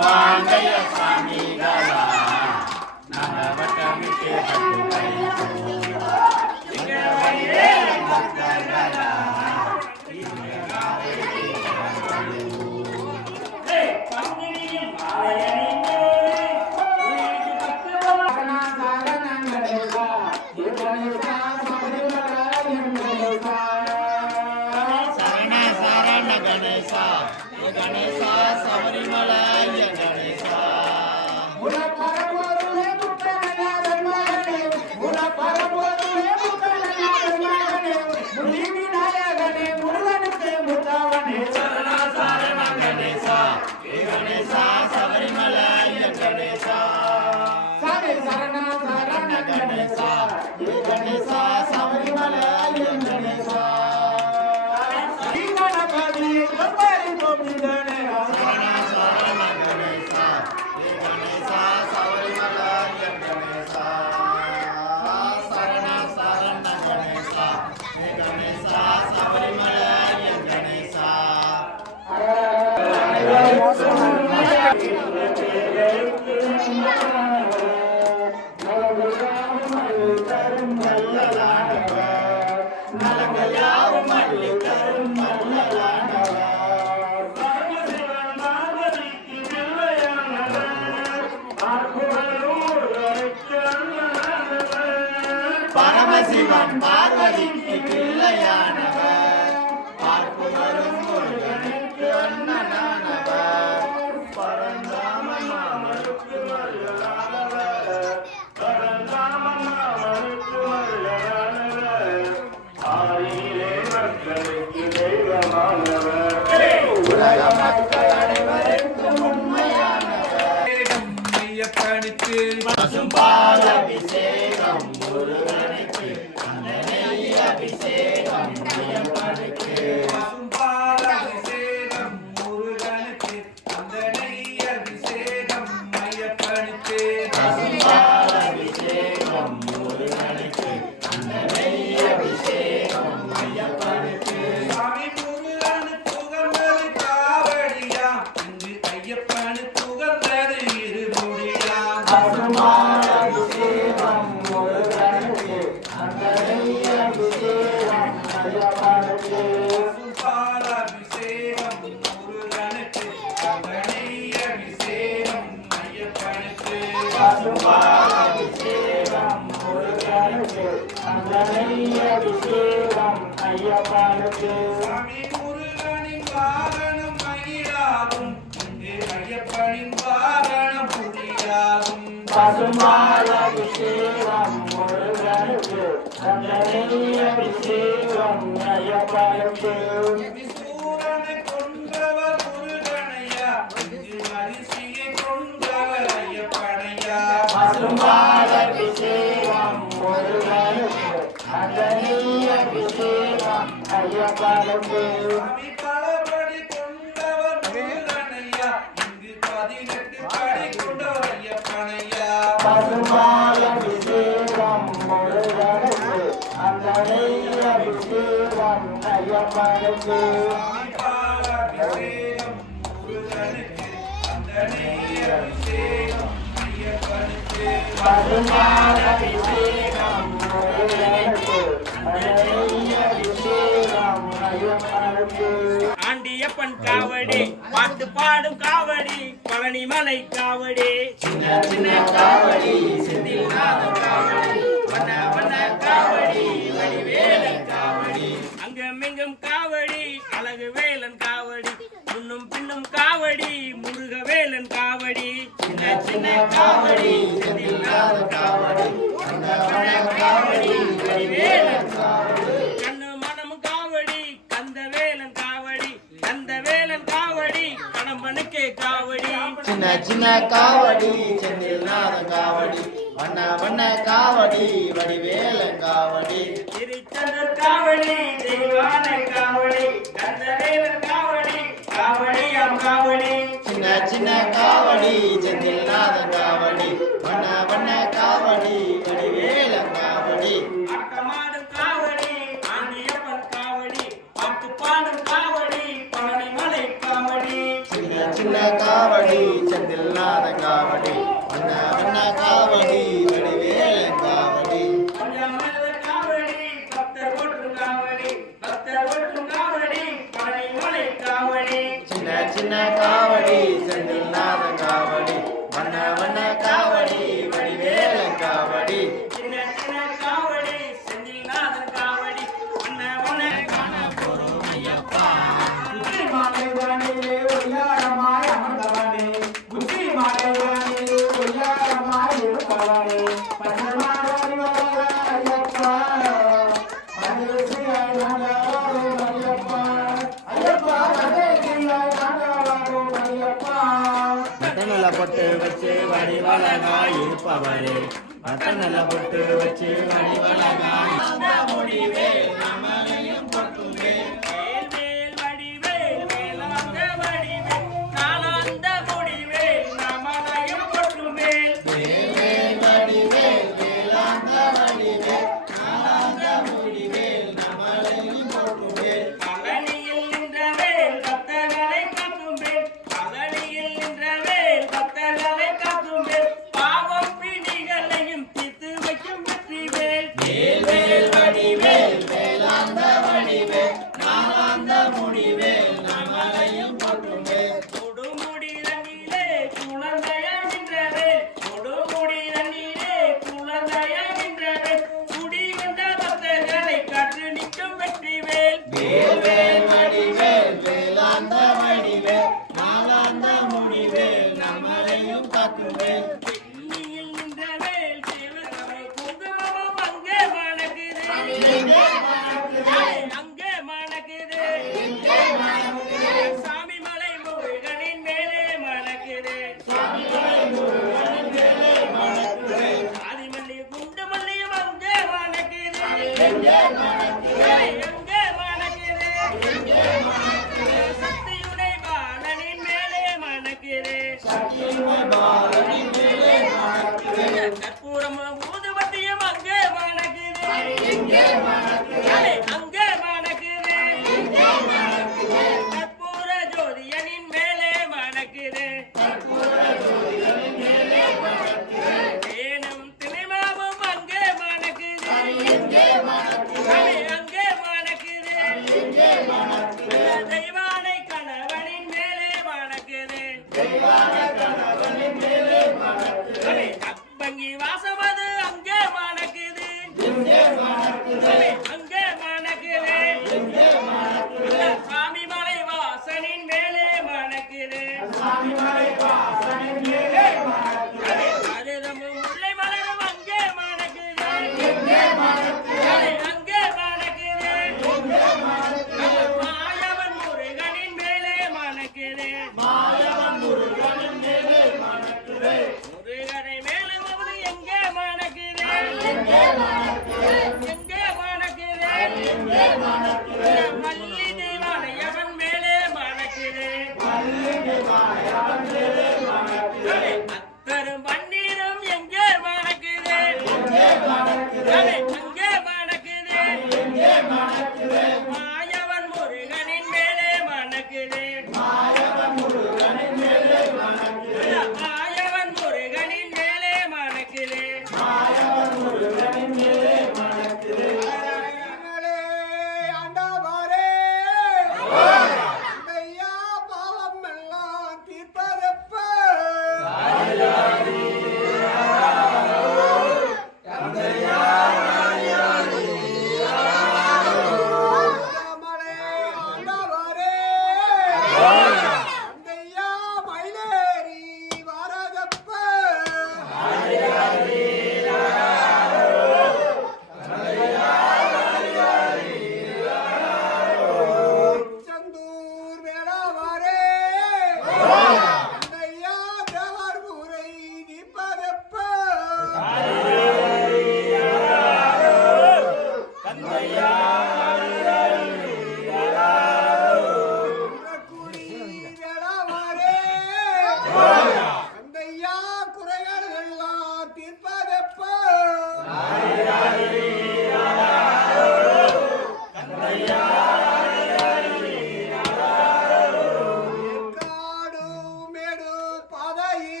வாங்கைய சாமிகளா நகவட்டமிட்டு பரமசிவன் பார்வதிக்கு பிள்ளையானவர் பார்ப்புகளும் முருகனுக்கு அண்ணனானவர் பரந்தாமன் மாமனுக்கு மல்லனானவர் பரந்தாமன் மாமனுக்கு மல்லனானவர் ஆயிலே மக்களுக்கு தெய்வமானவர் உலக மக்கள் அனைவருக்கும் உண்மையானவர் ஐயப்பனுக்கு பசும்பால் அபிஷேகம் முருகனுக்கு அந்த நெய் அபிஷேகம் ஐயப்பனுக்கு பசும்பால் அபிஷேகம் முருகனுக்கு அந்த நெய் அபிஷேகம் ஐயப்பனுக்கு பசும்பால் அபிஷேகம் முருகனுக்கு அந்த நெய் அபிஷேகம் ஐயப்பனுக்கு சாமி முருகனுக்கு உகந்தது காவடியா இங்கு ஐயப்பனுக்கு உகந்தது இருமுடியா பசும்பால் அபிஷேகம் முருகனுக்கு அந்த நெய் அபிஷேகம் ஐயப்பனுக்கு பசும்பால் அபிஷேகம் முருகனுக்கு அந்த நெய் அபிஷேகம் ஐயப்பனுக்கு பசும்பால் அபிஷேகம் முருகனுக்கு அந்த நெய் அபிஷேகம் ஐயப்பனுக்கு சாமி முருகனின் வாகனம் மயிலாகும் இங்கு ஐயப்பனின் வாகனம் புலியாகும் பசும்பால் அபிஷேகம் முருகனுக்கு அந்த நெய் அபிஷேகம் ஐயப்பனுக்கு சூரனை கொன்றவர் முருகனையா இங்கு அரிசியை கொன்றவர் ஐயப்பனையா பசும்பால் அபிஷேகம் முருகனுக்கு அந்த நெய் அபிஷேகம் ஐயப்பனுக்கு சாமி பலபடி கொண்டவர் முருகனையா இங்கு 18 படி கொண்டவர் ஐயப்பனையா பசும்பால் அபிஷேகம் முருகனுக்கு அந்த நெய் அபிஷேகம் ஐயப்பனுக்கு பசும்பால் அபிஷேகம் முருகனுக்கு அந்த நெய் அபிஷேகம் ஐயப்பனுக்கு பசும்பால் அபிஷேகம் முருகனுக்கு அந்த நெய் அபிஷேகம் ஐயப்பனுக்கு ஆண்டியப்பன் காவடி பாட்டு பாடும் காவடி பழனிமலை காவடி சின்ன சின்ன காவடி செந்தில் நாதன் காவடி வண்ண வண்ண காவடி வடிவேலன் காவடி அங்கமெங்கும் காவடி அழகு வேலன் காவடி முன்னும் பின்னும் காவடி முருகவேலன் காவடி சின்ன சின்ன காவடி செந்தில் நாதன் காவடி வண்ண வண்ண காவடி வடிவேலன் காவடி கண்ணு மனம் காவடி கந்தவேலன் காவடி கந்தவேலன் காவடி கடம்பனுக்கே காவடி சின்ன சின்ன காவடி செந்தில் நாதன் காவடி வண்ண வண்ண காவடி வடிவேலன் காவடி திருச்செந்தூர் காவடி தெய்வான காவடி கந்தவேலன் காவடி காவடியாம் காவடி சின்ன சின்ன காவடி செந்தில் நாதன் காவடி வண்ண வண்ண காவடி வடிவேலன் காவடி அட்டமாடும் காவடி ஆண்டியப்பன் காவடி பாட்டு பாடும் காவடி பழனிமலை காவடி சின்ன சின்ன காவடி பொட்டு வச்சு வடிவழகாய் இருப்பவரே பட்ட நல்ல பொட்டு வச்சு வடிவழகாய் முடிவேல் நம்மளையும் பொட்டுவேல் வேல் வேல் வடிவேல் வேலாந்த வடிவேல் நாளாந்த முடிவேல் நமலையும் பொட்டுவேல் வேல் வடிவேல் வேலாந்த வடிவேல் நாளாந்த முடிவேல் நம்மளையும் பொட்டுவேல் பழனியில் நின்ற வேல் பக்தர்களை காக்கும் வேல் பழனியில் நின்ற வேல் பக்தர்களை காக்கும் வேல் பாவம் பிணிகளையும் தீர்த்து வைக்கும் வெற்றி வேல் வேல் வேல் வடிவேல் வேலாந்த வடிவேல் நாளாந்த முடிவேல் நம்மளையும் பொட்டுவேல் கொடுமுடி தண்ணீரே குழந்தையாய் நின்றவே கொடுமுடி தண்ணீரே குழந்தையாய் நின்றவே குடி வந்த பக்தர்களை காற்று நிற்கும் வெற்றி வேல் வேல்